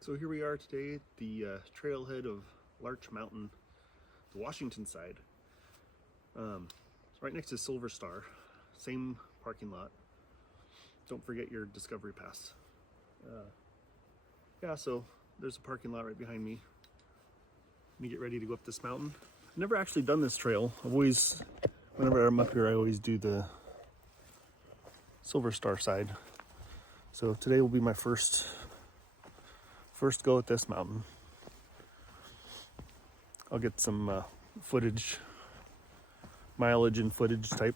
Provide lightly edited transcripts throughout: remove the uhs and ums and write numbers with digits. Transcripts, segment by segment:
So here we are today at the trailhead of Larch Mountain, the Washington side. It's right next to Silver Star, same parking lot. Don't forget your Discovery Pass. Yeah, so there's a parking lot right behind me. Let me get ready to go up this mountain. I've never actually done this trail. Whenever I'm up here, I always do the Silver Star side. So today will be my first go at this mountain. I'll get some mileage and footage type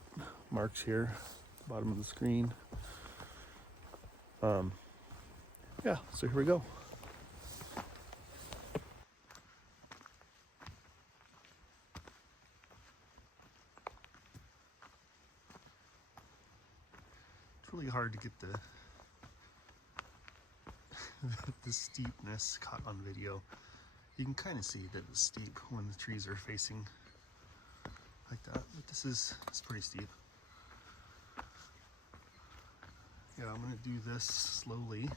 marks here, bottom of the screen. Yeah, so here we go. It's really hard to get the the steepness caught on video. You can kind of see that it's steep when the trees are facing like that, but it's pretty steep. Yeah, I'm gonna do this slowly.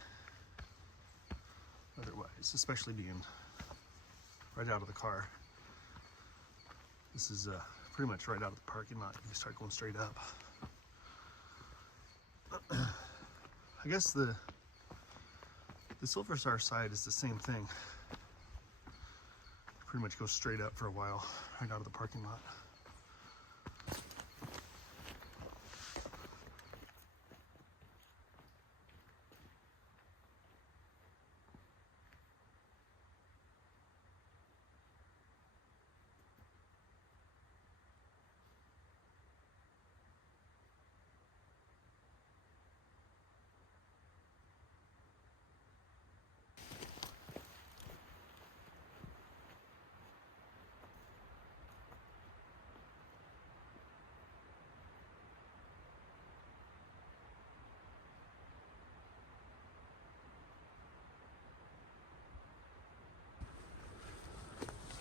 Otherwise, especially being right out of the car. This is pretty much right out of the parking lot. You start going straight up. I guess the Silver Star side is the same thing. Pretty much go straight up for a while, right out of the parking lot.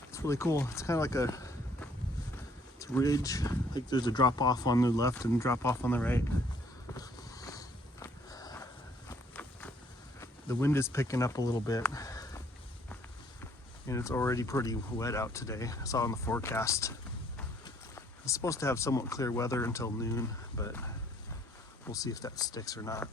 It's really cool. It's kind of like it's a ridge. Like there's a drop off on the left and drop off on the right. The wind is picking up a little bit, and it's already pretty wet out today. I saw in the forecast. It's supposed to have somewhat clear weather until noon, but we'll see if that sticks or not.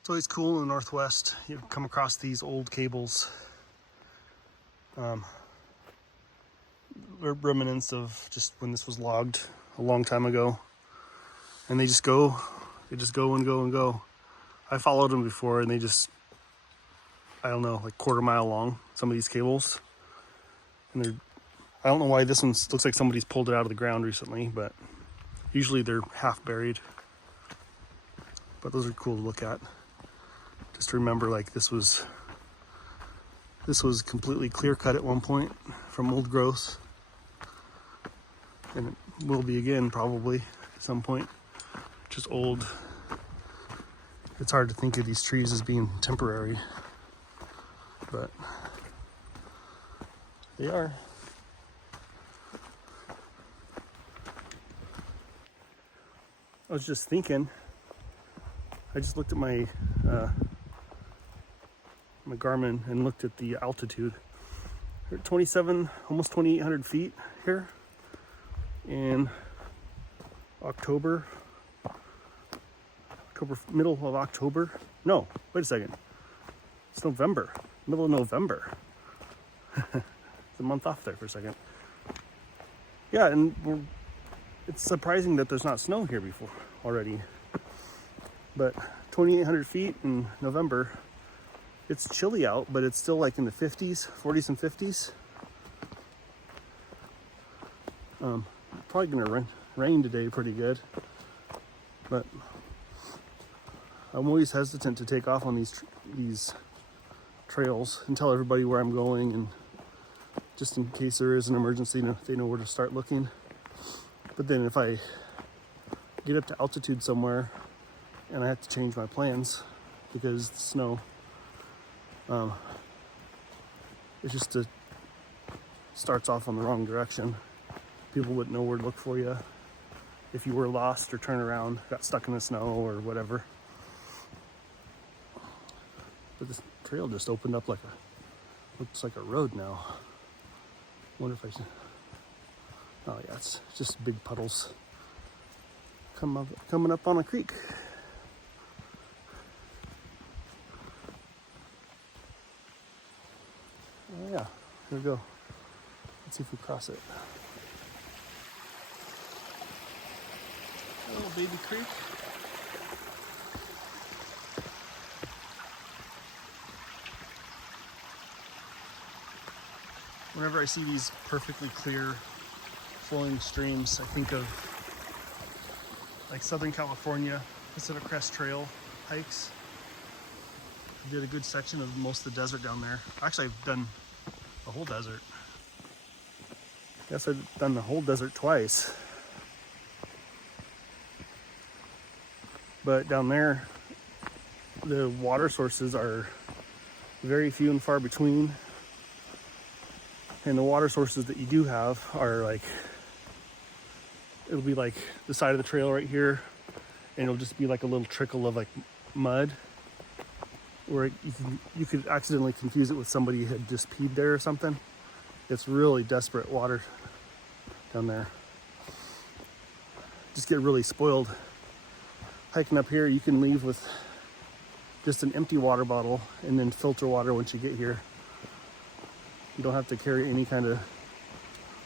It's always cool in the Northwest. You come across these old cables, remnants of just when this was logged a long time ago, and they just go and go and go. I followed them before, and they just, I don't know, like quarter-mile long, some of these cables. And I don't know why this one looks like somebody's pulled it out of the ground recently, but usually they're half buried. But those are cool to look at. Just remember, like, this was completely clear cut at one point from old growth, and it will be again probably. at some point. Just old. It's hard to think of these trees as being temporary, but they are. I was just thinking, I just looked at my my Garmin and looked at the altitude. We're at 27, almost 2,800 feet here in October, middle of October. No, wait a second. It's November, middle of November. It's a month off there for a second. Yeah, and it's surprising that there's not snow here before already. But 2,800 feet in November, it's chilly out, but it's still like in the 50s, 40s and 50s. Probably gonna rain today pretty good, but I'm always hesitant to take off on these trails and tell everybody where I'm going, and just in case there is an emergency, they know where to start looking. But then if I get up to altitude somewhere and I have to change my plans because the snow, it starts off on the wrong direction. People wouldn't know where to look for you if you were lost or turned around, got stuck in the snow or whatever. But this trail just opened up looks like a road now. Wonder if I should. Oh yeah, it's just big puddles coming up on a creek. Oh yeah, here we go. Let's see if we cross it. Oh, baby creek. Whenever I see these perfectly clear flowing streams, I think of like Southern California, Pacific Crest Trail hikes. I did a good section of most of the desert down there. Actually, I've done the whole desert. Yes, I've done the whole desert twice. But down there, the water sources are very few and far between. And the water sources that you do have are like, it'll be like the side of the trail right here, and it'll just be like a little trickle of like mud, where you could accidentally confuse it with somebody who had just peed there or something. It's really desperate water down there. Just get really spoiled. Hiking up here, you can leave with just an empty water bottle and then filter water once you get here. You don't have to carry any kind of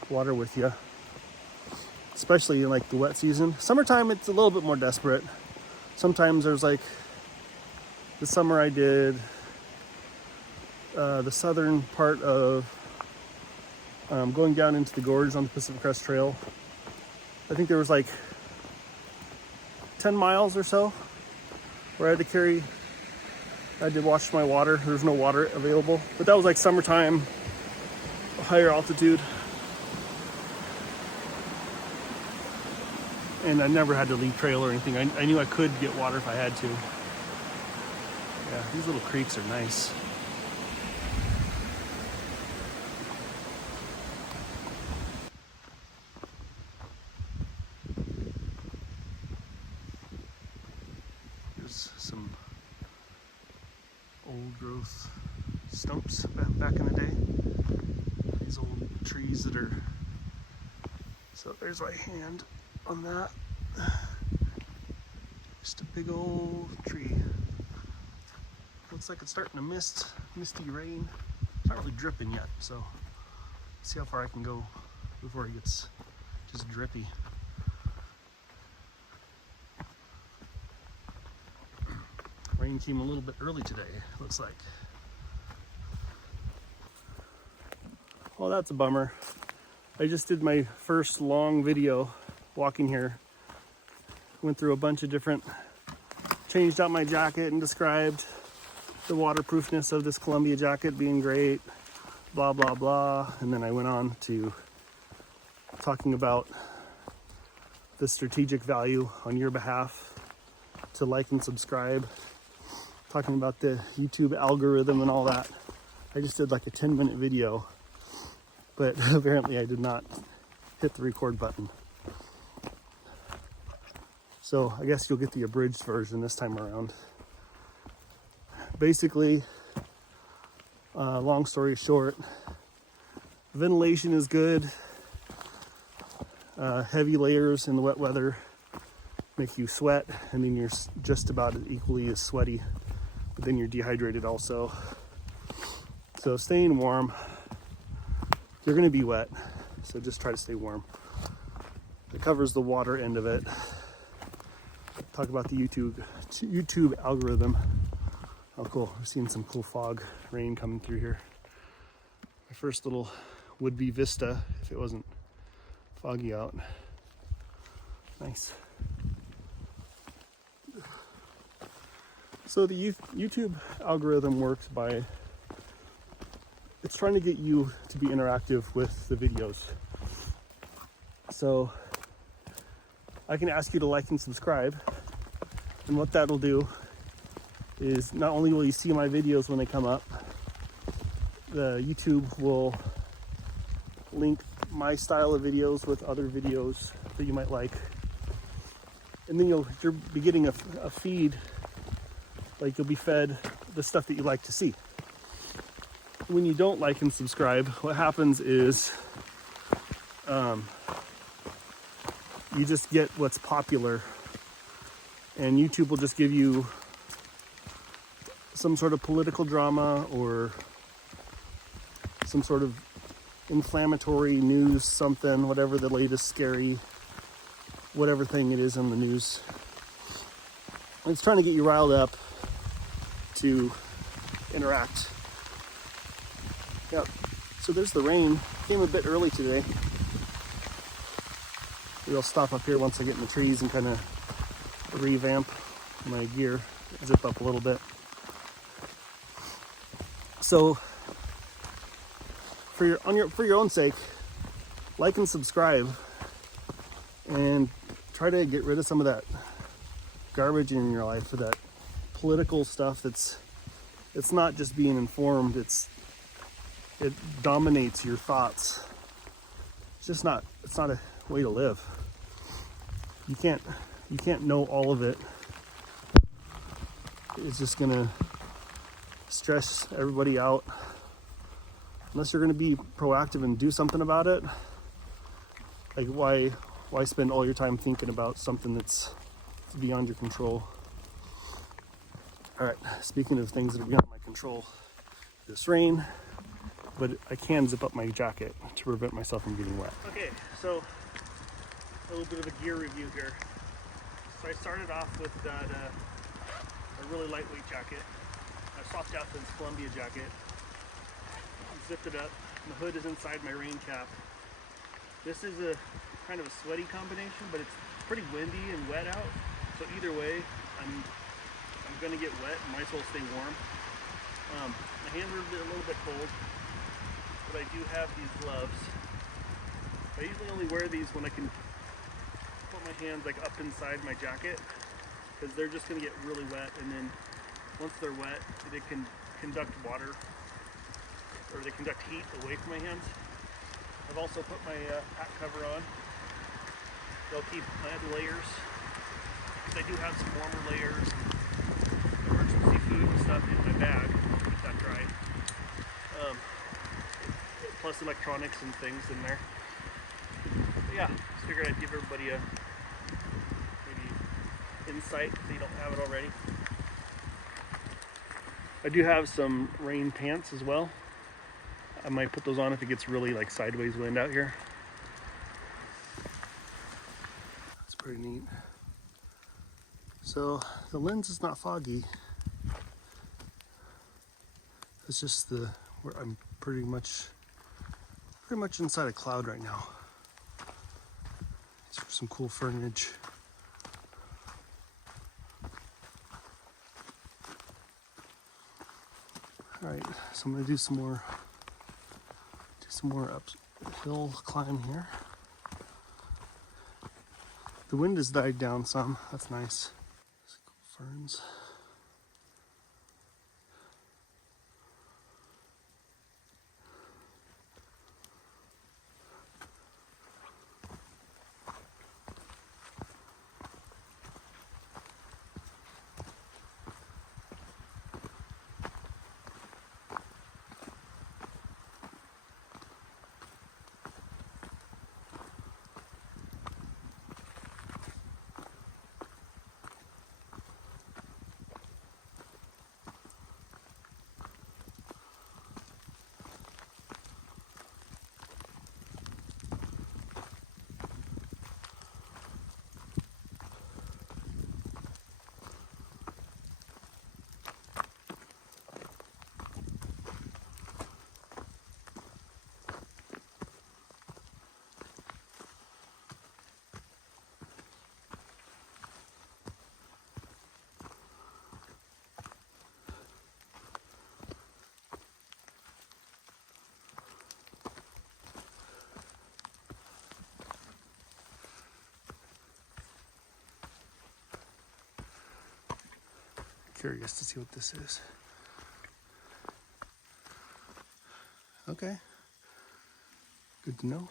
water with you, especially in like the wet season. Summertime, it's a little bit more desperate. Sometimes there's like, the summer I did the southern part of going down into the gorge on the Pacific Crest Trail. I think there was like 10 miles or so where I had to wash my water. There's no water available, but that was like summertime, higher altitude. And I never had to leave trail or anything. I knew I could get water if I had to. Yeah, these little creeks are nice. There's some old growth stumps back in the day. These old trees that are, so there's my hand on that. Just a big old tree. Looks like it's starting to misty rain. It's not really dripping yet, so see how far I can go before it gets just drippy. Rain came a little bit early today, looks like. Well, that's a bummer. I just did my first long video walking here. Went through a bunch of different, changed out my jacket and described the waterproofness of this Columbia jacket being great, blah, blah, blah. And then I went on to talking about the strategic value on your behalf to like and subscribe, talking about the YouTube algorithm and all that. I just did like a 10-minute video, but apparently I did not hit the record button. So I guess you'll get the abridged version this time around. Basically, long story short, ventilation is good. Heavy layers in the wet weather make you sweat, and then you're just about equally as sweaty, but then you're dehydrated also. So staying warm, you're gonna be wet, so just try to stay warm. It covers the water end of it. Talk about the YouTube algorithm. Oh cool, we're seeing some cool fog rain coming through here. My first little would-be vista if it wasn't foggy out. Nice. So the YouTube algorithm works by, it's trying to get you to be interactive with the videos. So I can ask you to like and subscribe, and what that'll do is not only will you see my videos when they come up, the YouTube will link my style of videos with other videos that you might like, and then you'll be getting a feed, like you'll be fed the stuff that you like to see. When you don't like and subscribe, what happens is you just get what's popular, and YouTube will just give you some sort of political drama or some sort of inflammatory news, something, whatever the latest scary, whatever thing it is in the news. It's trying to get you riled up to interact. Yep. So there's the rain. Came a bit early today. Maybe I'll stop up here once I get in the trees and kind of revamp my gear, zip up a little bit. So for your own sake, like and subscribe, and try to get rid of some of that garbage in your life, for that political stuff. It's not just being informed, it dominates your thoughts. It's not a way to live. You can't know all of it. It's just gonna stress everybody out. Unless you're gonna be proactive and do something about it. Like why spend all your time thinking about something that's beyond your control? All right, speaking of things that are beyond my control, this rain, but I can zip up my jacket to prevent myself from getting wet. Okay, so a little bit of a gear review here. So I started off with that a really lightweight jacket. I swapped out this Columbia jacket, zipped it up. The hood is inside my rain cap. This is a kind of a sweaty combination, but it's pretty windy and wet out. So either way, I'm gonna get wet. Might as well stay warm. My hands are a little bit cold, but I do have these gloves. I usually only wear these when I can put my hands like up inside my jacket, because they're just gonna get really wet, and then once they're wet, they can conduct water, or they conduct heat away from my hands. I've also put my hat cover on. They'll keep my other layers, because I do have some warmer layers, emergency food and stuff in my bag to keep that dry. Plus electronics and things in there. But yeah, just figured I'd give everybody a maybe insight if they don't have it already. I do have some rain pants as well. I might put those on if it gets really like sideways wind out here. That's pretty neat. So the lens is not foggy. It's just where I'm pretty much inside a cloud right now. It's some cool foliage. All right, so I'm gonna do some more uphill climb here. The wind has died down some. That's nice. Ferns. Curious to see what this is. Okay. Good to know.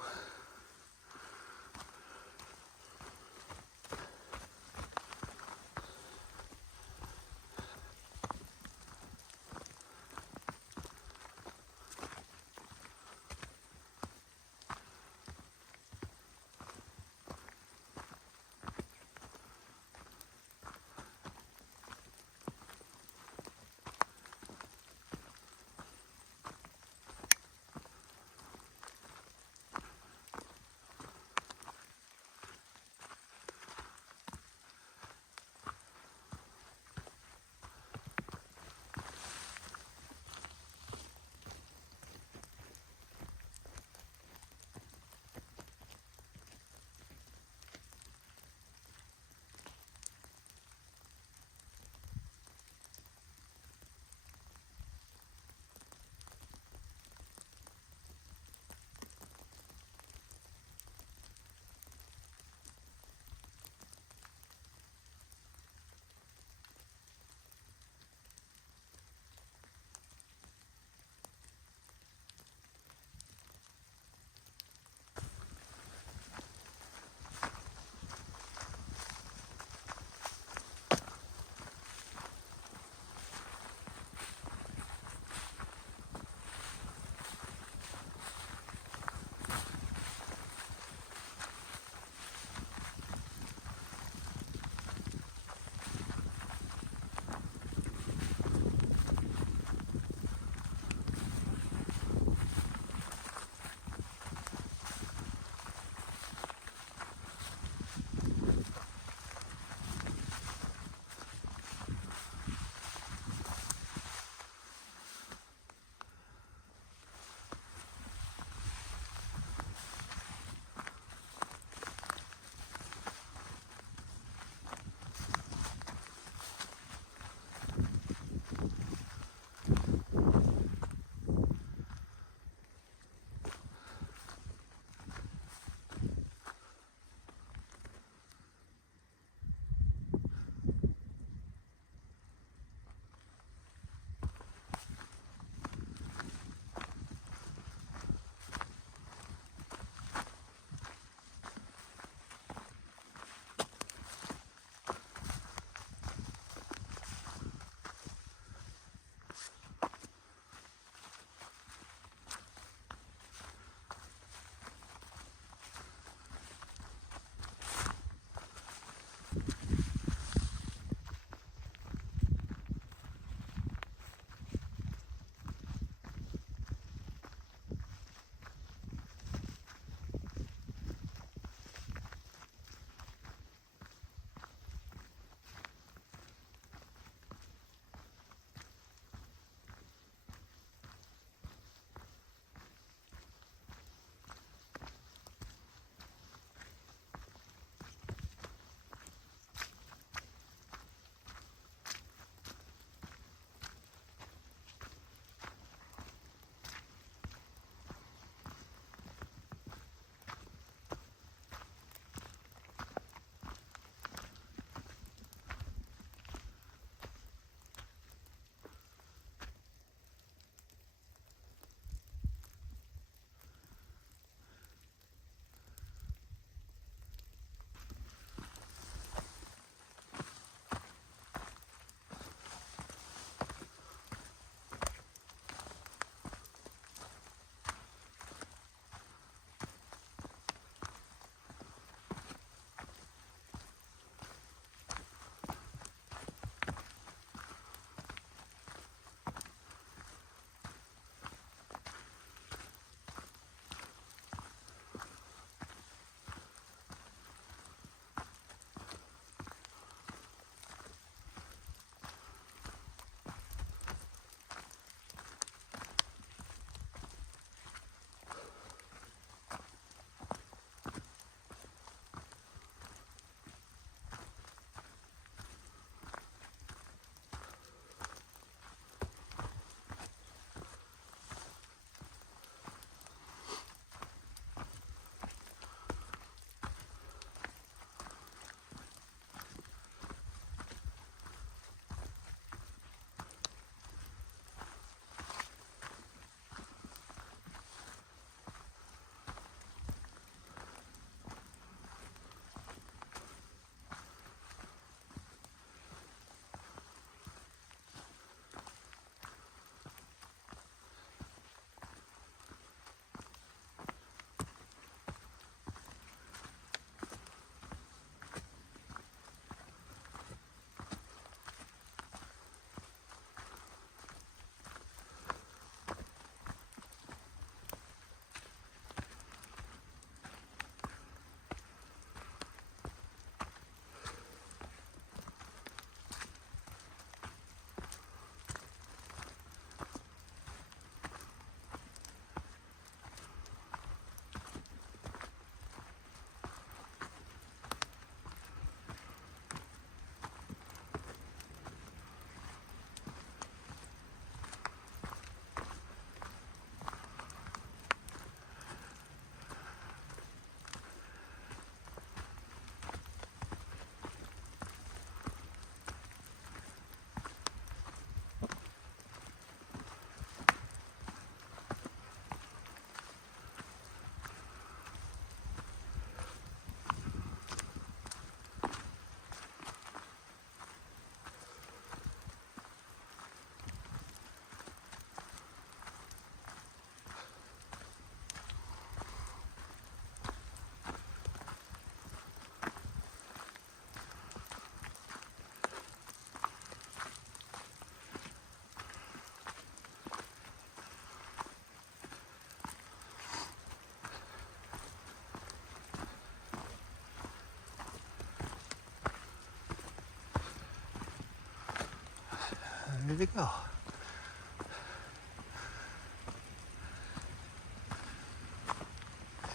Where'd it go?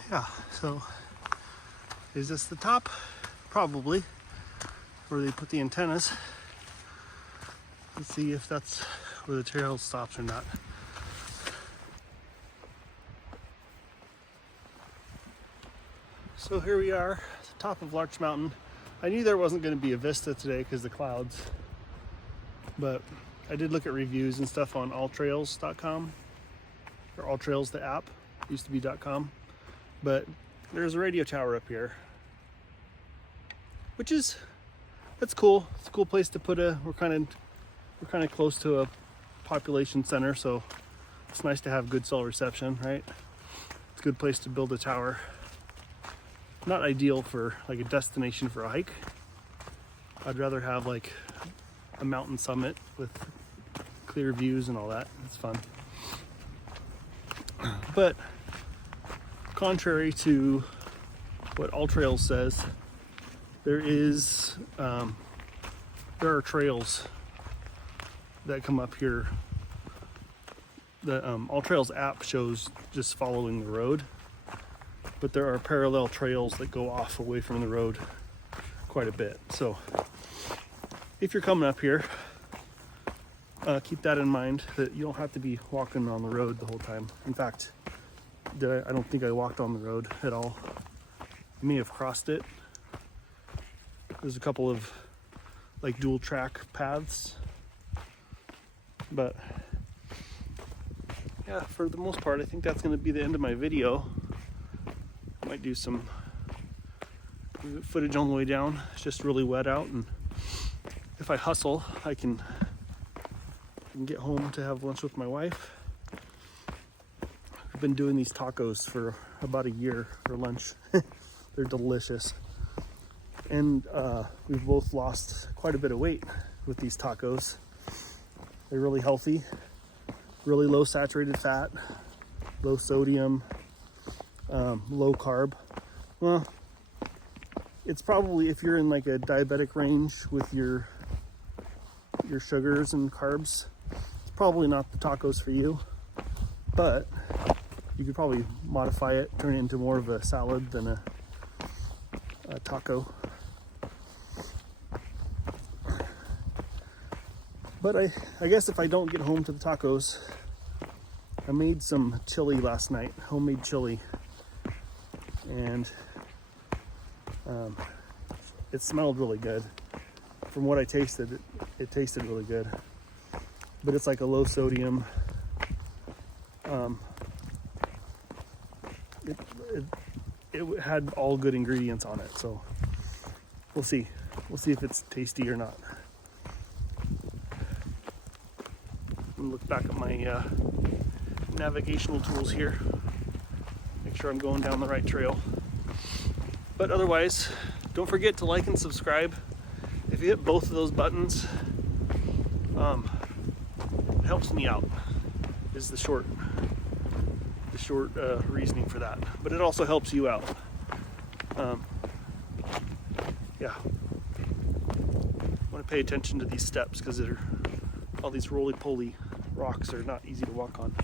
Yeah, so is this the top? Probably, where they put the antennas. Let's see if that's where the trail stops or not. So here we are at the top of Larch Mountain. I knew there wasn't going to be a vista today because of the clouds, but I did look at reviews and stuff on alltrails.com, or alltrails, the app, used to be .com, but there's a radio tower up here, which is, that's cool. It's a cool place to put we're kind of close to a population center, so it's nice to have good cell reception, right? It's a good place to build a tower. Not ideal for like a destination for a hike. I'd rather have like a mountain summit with clear views and all that. It's fun. But contrary to what AllTrails says, there are trails that come up here. The AllTrails app shows just following the road, but there are parallel trails that go off away from the road quite a bit. So if you're coming up here, keep that in mind, that you don't have to be walking on the road the whole time. In fact, I don't think I walked on the road at all. I may have crossed it. There's a couple of like dual track paths, but yeah, for the most part, I think that's going to be the end of my video. Might do some footage on the way down. It's just really wet out, and if I hustle, I can get home to have lunch with my wife. I've been doing these tacos for about a year for lunch. They're delicious, and we've both lost quite a bit of weight with these tacos. They're really healthy, really low saturated fat, low sodium, low carb. Well, it's probably, if you're in like a diabetic range with your sugars and carbs, it's probably not the tacos for you, but you could probably modify it, turn it into more of a salad than a taco. But I guess if I don't get home to the tacos, I made some chili last night, homemade chili, and it smelled really good. From what I tasted, it tasted really good. But it's like a low sodium. It had all good ingredients on it, so we'll see. We'll see if it's tasty or not. I'm gonna look back at my navigational tools here. Make sure I'm going down the right trail. But otherwise, don't forget to like and subscribe. If you hit both of those buttons, it helps me out, is the short reasoning for that. But it also helps you out. Yeah. I want to pay attention to these steps because all these roly-poly rocks are not easy to walk on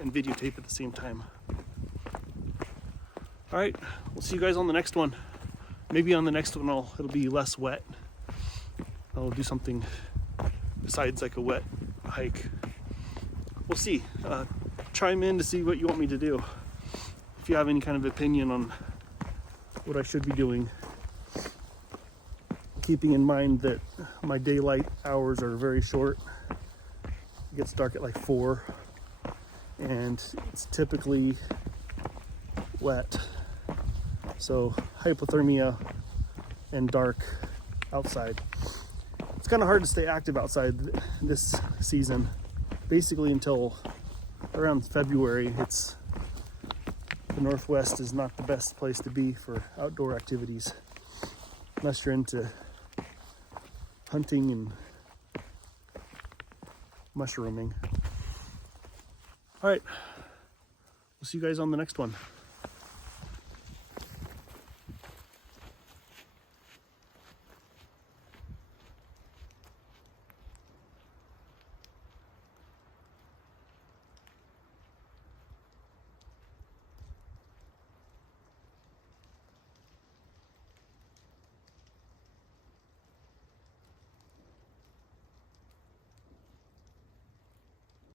and videotape at the same time. All right, we'll see you guys on the next one. Maybe on the next one it'll be less wet. I'll do something besides like a wet hike. We'll see. Chime in to see what you want me to do. If you have any kind of opinion on what I should be doing, keeping in mind that my daylight hours are very short. It gets dark at like 4, and it's typically wet. So hypothermia and dark outside. It's kind of hard to stay active outside this season. Basically until around February, the Northwest is not the best place to be for outdoor activities unless you're into hunting and mushrooming. All right, we'll see you guys on the next one.